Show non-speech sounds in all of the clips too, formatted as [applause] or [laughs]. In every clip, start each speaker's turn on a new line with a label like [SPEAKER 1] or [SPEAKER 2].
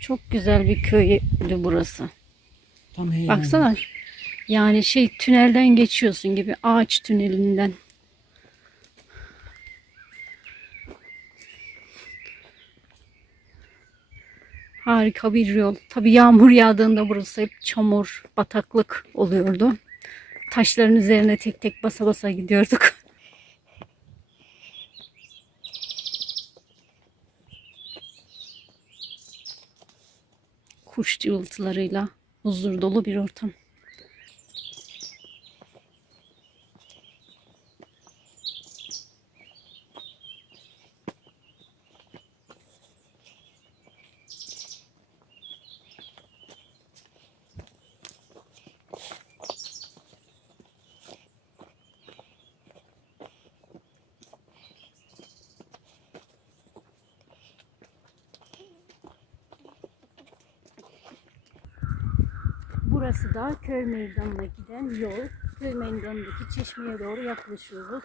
[SPEAKER 1] Çok güzel bir köydü burası.
[SPEAKER 2] Tam heyecan.
[SPEAKER 1] Baksana. Yani şey tünelden geçiyorsun gibi ağaç tünelinden. Harika bir yol. Tabii yağmur yağdığında burası hep çamur, bataklık oluyordu. Taşların üzerine tek tek basa basa gidiyorduk. [laughs] Kuş cıvıltılarıyla huzur dolu bir ortam. Burası da köy meydanına giden yol. Köy meydanındaki çeşmeye doğru yaklaşıyoruz.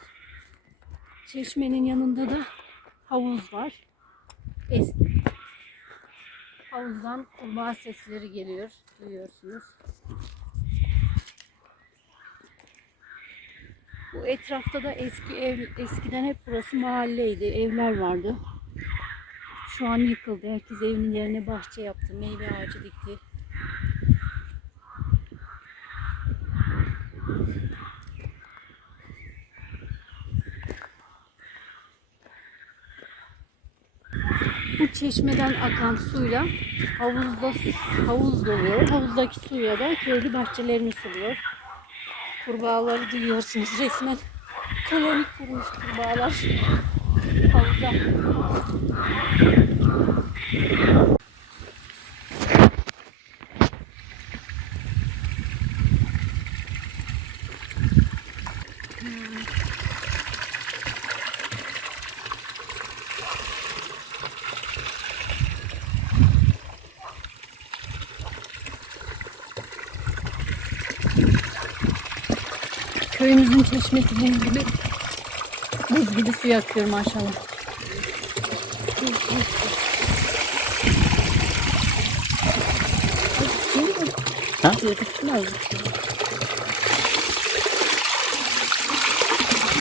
[SPEAKER 1] Çeşmenin yanında da havuz var. Eski. Havuzdan kurbağa sesleri geliyor. Duyuyorsunuz. Bu etrafta da eski ev, eskiden hep burası mahalleydi. Evler vardı. Şu an yıkıldı. Herkes evinin yerine bahçe yaptı. Meyve ağacı dikti. Bu çeşmeden akan suyla havuzda havuz doluyor. Havuzdaki suya da köylü bahçelerini suluyor. Kurbağaları duyuyorsunuz resmen. Koloni kurmuş kurbağalar. Havuza. Köyümüzün çeşmesi buz gibi buz gibi su akıyor maşallah.
[SPEAKER 2] Ha?
[SPEAKER 1] Birazcık.